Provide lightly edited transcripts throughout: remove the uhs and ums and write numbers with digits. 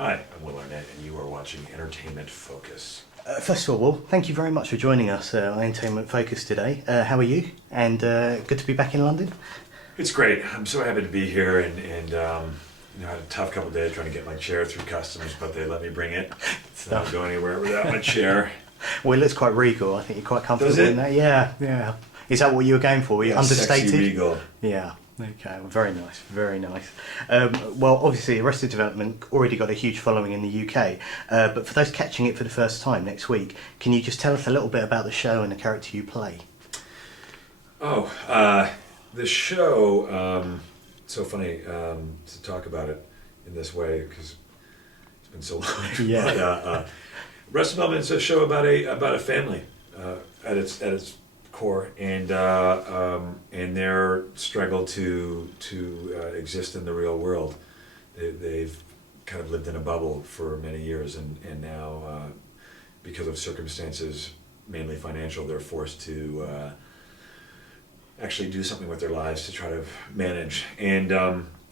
Hi, I'm Will Arnett, and you are watching Entertainment Focus. First of all, Will, thank you very much for joining us on Entertainment Focus today. How are you? And good to be back in London. It's great. I'm so happy to be here, and I had a tough couple of days trying to get my chair through customs, but they let me bring it. So I don't go anywhere without my chair. Well, it looks quite regal. I think you're quite comfortable Does it? in that. Yeah, yeah. Is that what you were going for? Were you understated? Sexy regal. Yeah. Okay. Well, very nice. Very nice. Well, obviously, Arrested Development already got a huge following in the UK. But for those catching it for the first time next week, can you just tell us a little bit about the show and the character you play? The show. So funny to talk about it in this way because it's been so long. Yeah. But, Arrested Development is a show about a family at its core, and their struggle to exist in the real world. They've kind of lived in a bubble for many years, and now because of circumstances, mainly financial, they're forced to actually do something with their lives to try to manage. And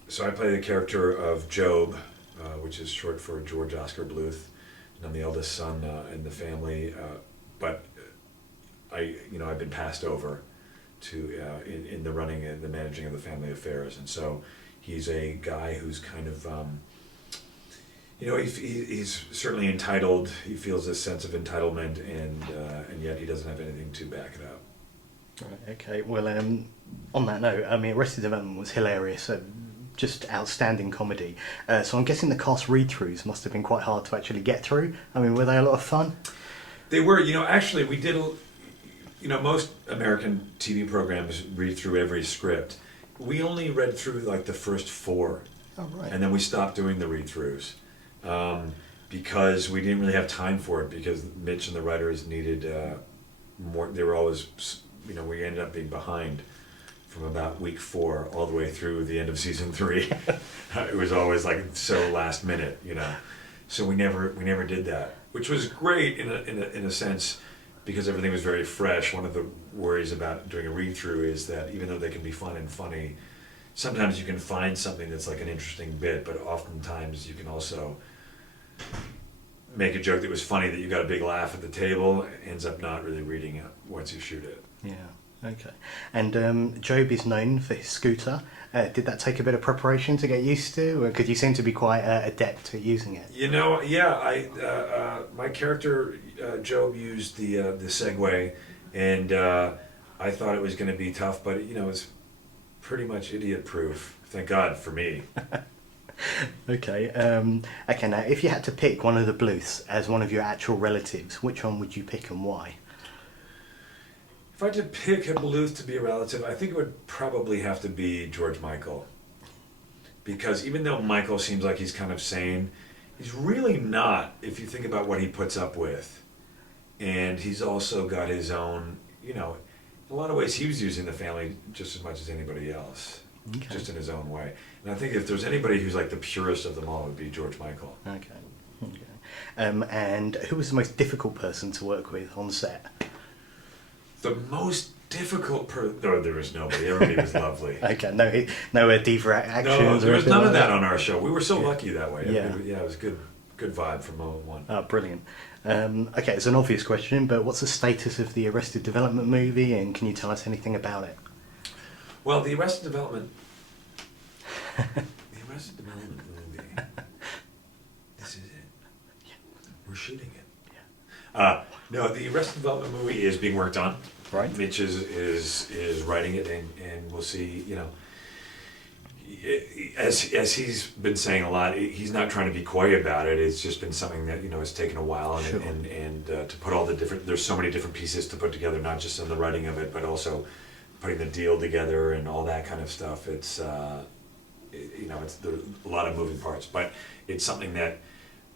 so I play the character of Job, which is short for George Oscar Bluth, and I'm the eldest son in the family, but I've been passed over to in the running and the managing of the family affairs, and so he's a guy who's kind of he's certainly entitled. He feels this sense of entitlement, and yet he doesn't have anything to back it up. Right, okay. Well, on that note, I mean, Arrested Development was hilarious. Just outstanding comedy. So I'm guessing the cast read-throughs must have been quite hard to actually get through. I mean, were they a lot of fun? They were. Actually, we did. Most American TV programs read through every script. We only read through like the first 4. Oh, right. And then we stopped doing the read-throughs because we didn't really have time for it, because Mitch and the writers needed more. They were always, we ended up being behind from about week 4 all the way through the end of season 3. It was always like so last minute, So we never did that, which was great in a sense, because everything was very fresh. One of the worries about doing a read-through is that even though they can be fun and funny, sometimes you can find something that's like an interesting bit, but oftentimes you can also make a joke that was funny that you got a big laugh at the table, ends up not really reading it once you shoot it. Yeah, okay. And Job is known for his scooter. Did that take a bit of preparation to get used to? Or could you seem to be quite adept at using it? My character Job used the Segway, and I thought it was going to be tough, but it was pretty much idiot-proof. Thank God for me. Okay. Okay. Now, if you had to pick one of the Bluths as one of your actual relatives, which one would you pick and why? If I had to pick a Bluth to be a relative, I think it would probably have to be George Michael. Because even though Michael seems like he's kind of sane, he's really not, if you think about what he puts up with. And he's also got his own, in a lot of ways he was using the family just as much as anybody else. Okay. Just in his own way. And I think if there's anybody who's like the purest of them all, it would be George Michael. Okay. And who was the most difficult person to work with on set? The most difficult there was nobody. Everybody was lovely. Okay, no diva actions. No, there was none of that that on our show. We were so lucky that way. Yeah, it was good vibe from moment one. Oh, brilliant. Okay, it's an obvious question, but what's the status of the Arrested Development movie, and can you tell us anything about it? Well, the Arrested Development movie. This is it. Yeah. We're shooting it. Yeah. No, the Arrested Development movie is being worked on. Right. Mitch is writing it, and we'll see. As he's been saying a lot, he's not trying to be coy about it. It's just been something that it's taken a while, Sure. and to put all the different. There's so many different pieces to put together, not just in the writing of it, but also putting the deal together and all that kind of stuff. It's there's a lot of moving parts, but it's something that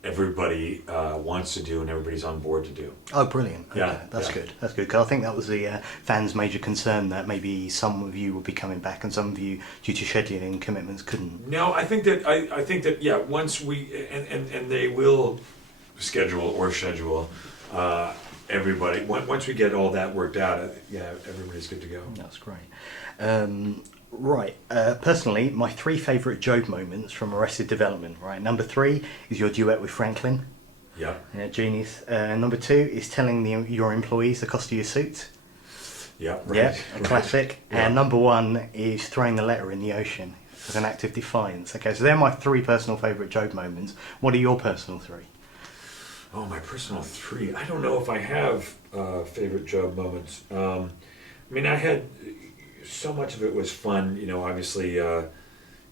everybody wants to do and everybody's on board to do. Oh, brilliant. Okay, Yeah, that's yeah. good. That's good, because I think that was the fans' major concern, that maybe some of you would be coming back and some of you, due to scheduling commitments, couldn't. No, I think that once we and they will schedule everybody once we get all that worked out. Everybody's good to go. That's great. Right. Personally, my three favourite Job moments from Arrested Development. Right. Number three is your duet with Franklin. Yeah. Yeah, genius. Number two is telling your employees the cost of your suit. Yeah. Right. Yeah, a Right. classic. Yeah. And number one is throwing the letter in the ocean as an act of defiance. Okay, so they're my three personal favourite Job moments. What are your personal three? Oh, my personal three. I don't know if I have favorite Job moments. I mean, I had so much of it was fun. Obviously,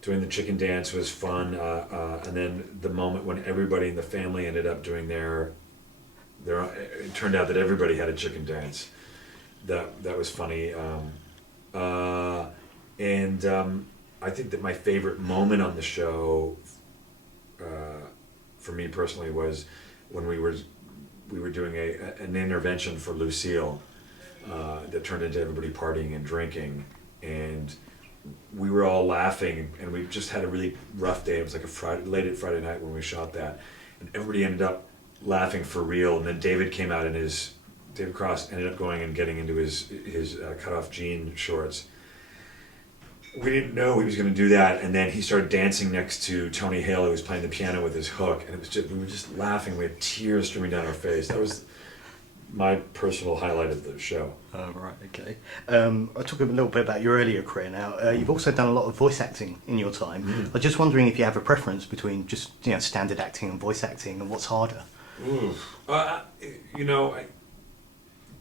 doing the chicken dance was fun, and then the moment when everybody in the family ended up doing their. It turned out that everybody had a chicken dance. That was funny, and I think that my favorite moment on the show, for me personally, was when we were doing an intervention for Lucille that turned into everybody partying and drinking, and we were all laughing, and we just had a really rough day. It was like late Friday night when we shot that, and everybody ended up laughing for real. And then David Cross ended up going and getting into his cut off jean shorts. We didn't know he was going to do that, and then he started dancing next to Tony Hale, who was playing the piano with his hook, and we were just laughing. We had tears streaming down our face. That was my personal highlight of the show. Oh, right, okay. I'll talk a little bit about your earlier career now. You've also done a lot of voice acting in your time. I was just wondering if you have a preference between just standard acting and voice acting, and what's harder? Ooh.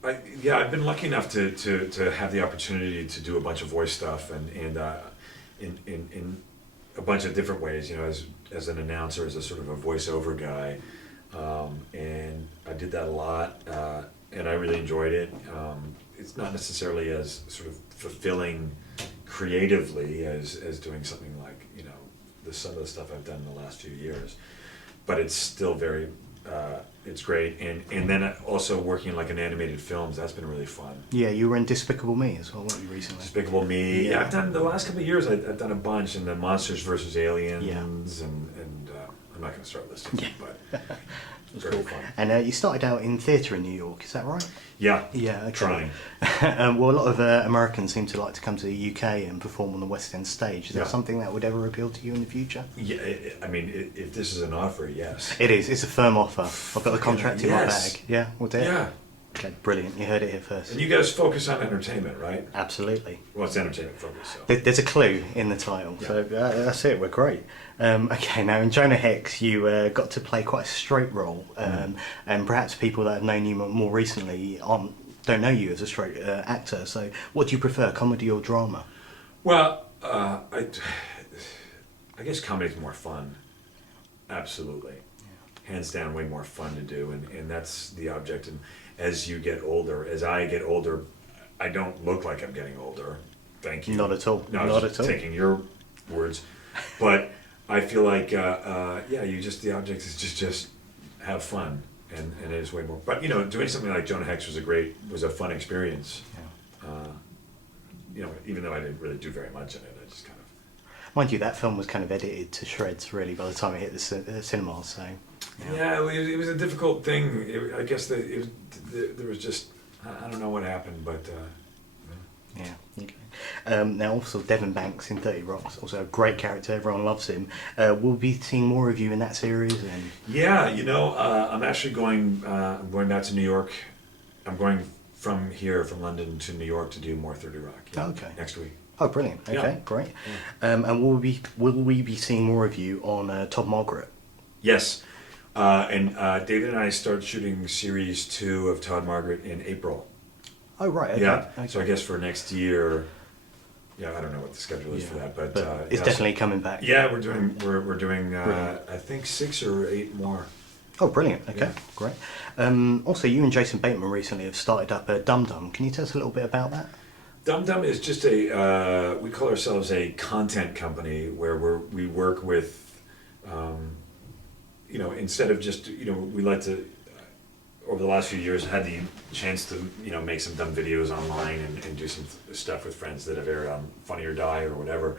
I've been lucky enough to have the opportunity to do a bunch of voice stuff and in a bunch of different ways. As an announcer, as a sort of a voiceover guy, and I did that a lot, and I really enjoyed it. It's not necessarily as sort of fulfilling creatively as doing something like some of the stuff I've done in the last few years, but it's still very. It's great, and then also working like in animated films, that's been really fun. Yeah, you were in Despicable Me as well, weren't you, recently? Despicable Me. Yeah, I've done the last couple of years. I've done a bunch, and the Monsters vs. Aliens, and I'm not going to start listing them, but very cool. fun. And you started out in theatre in New York, is that right? Yeah. Yeah, okay. Trying. Well, a lot of Americans seem to like to come to the UK and perform on the West End stage. Is that something that would ever appeal to you in the future? Yeah, if this is an offer, yes. It is. It's a firm offer. I've got the contract in my bag. Yeah, we'll do it. Yeah. Okay, brilliant. You heard it here first. And you guys focus on entertainment, right? Absolutely. Well, it's entertainment focus. So. There's a clue in the title, so that's it. We're great. Okay, now in Jonah Hex, you got to play quite a straight role, and perhaps people that have known you more recently don't know you as a straight actor. So, what do you prefer, comedy or drama? Well, I guess comedy's more fun. Absolutely. Hands down, way more fun to do, and that's the object. And as you get older, as I get older, I don't look like I'm getting older. Thank you. Not at all. No, Not just at all. taking your words, but I feel like the object is just have fun, and it is way more. But doing something like Jonah Hex was a fun experience. Yeah. Even though I didn't really do very much in it, I just kind of. Mind you, that film was kind of edited to shreds, really, by the time it hit the cinemas. So. Yeah, it was a difficult thing. I guess there was just I don't know what happened, but. Yeah. Okay. Now, also Devon Banks in 30 Rock, also a great character. Everyone loves him. We'll be seeing more of you in that series. And yeah, I'm actually going. I'm going back to New York. I'm going from London to New York to do more 30 Rock. Yeah, okay. Next week. Oh, brilliant. Okay, Yeah. Great. Yeah. And will we be seeing more of you on Todd Margaret? Yes. And David and I start shooting series 2 of Todd Margaret in April. Oh, right. Okay. Yeah. Okay. So I guess for next year. Yeah, I don't know what the schedule is for that, but it's definitely coming back. Yeah, we're doing I think 6 or 8 more. Oh, brilliant. Okay, Yeah. Great. Also, you and Jason Bateman recently have started up Dum Dum. Can you tell us a little bit about that? Dum Dum is just we call ourselves a content company where we work with, instead of just, we like to, over the last few years, had the chance to, make some dumb videos online and do some stuff with friends that have aired on Funny or Die or whatever.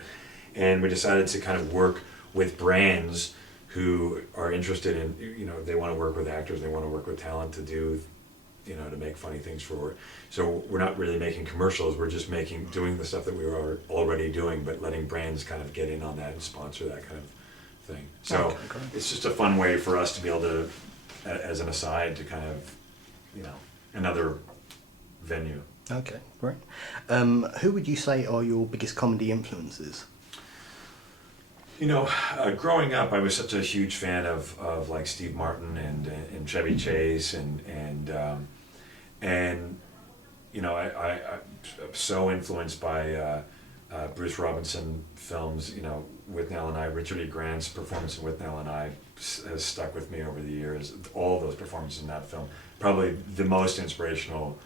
And we decided to kind of work with brands who are interested in, they want to work with actors, they want to work with talent to do to make funny things for. So we're not really making commercials. We're just doing the stuff that we were already doing, but letting brands kind of get in on that and sponsor that kind of thing. So Okay, great. it's just a fun way for us to be able to, as an aside, to kind of, another venue. Okay, great. Who would you say are your biggest comedy influences? Growing up, I was such a huge fan of like Steve Martin and Chevy Chase and I'm so influenced by Bruce Robinson films. Withnail and I, Richard E. Grant's performance in Withnail and I has stuck with me over the years. All those performances in that film, probably the most inspirational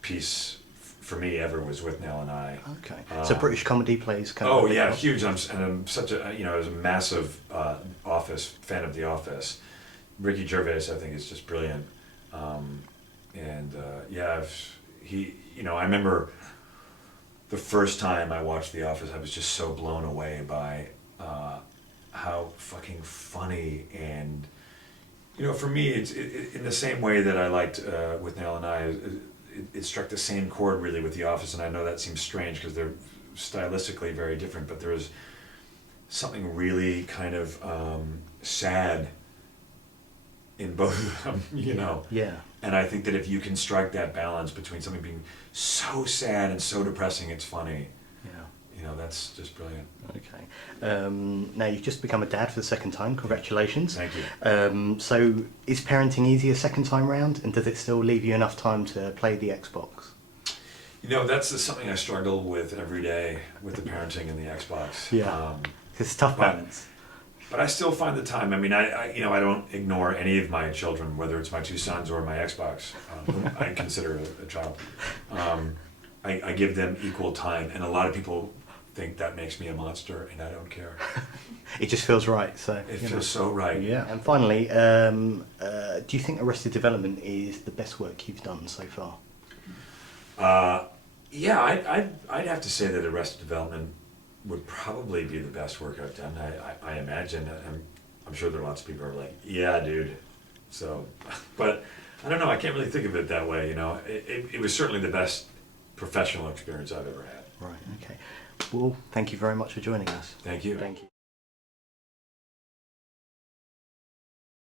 piece for me ever was Withnail and I. Okay, so British comedy plays kind of. Oh yeah, huge. I'm such a I was a massive Office fan of The Office. Ricky Gervais, I think, is just brilliant. I remember the first time I watched The Office, I was just so blown away by how fucking funny and for me it's in the same way that I liked Withnail and I. It struck the same chord really with The Office, and I know that seems strange because they're stylistically very different, but there was something really kind of sad in both of them, Yeah. And I think that if you can strike that balance between something being so sad and so depressing it's funny, that's just brilliant. Okay. Now you've just become a dad for the second time. Congratulations. Thank you. So is parenting easier second time round, and does it still leave you enough time to play the Xbox? That's something I struggle with every day with the parenting and the Xbox. Yeah. It's a tough balance. But I still find the time. I mean, I don't ignore any of my children, whether it's my two sons or my Xbox, whom I consider a child. I give them equal time, and a lot of people think that makes me a monster, and I don't care. It just feels right. So it feels so right. Yeah. And finally, do you think Arrested Development is the best work you've done so far? Yeah, I'd have to say that Arrested Development would probably be the best work I've done. I imagine. I'm sure there are lots of people who are like, yeah, dude. So, but I don't know. I can't really think of it that way. It was certainly the best professional experience I've ever had. Right. Okay. Well, thank you very much for joining us. Thank you. Thank you.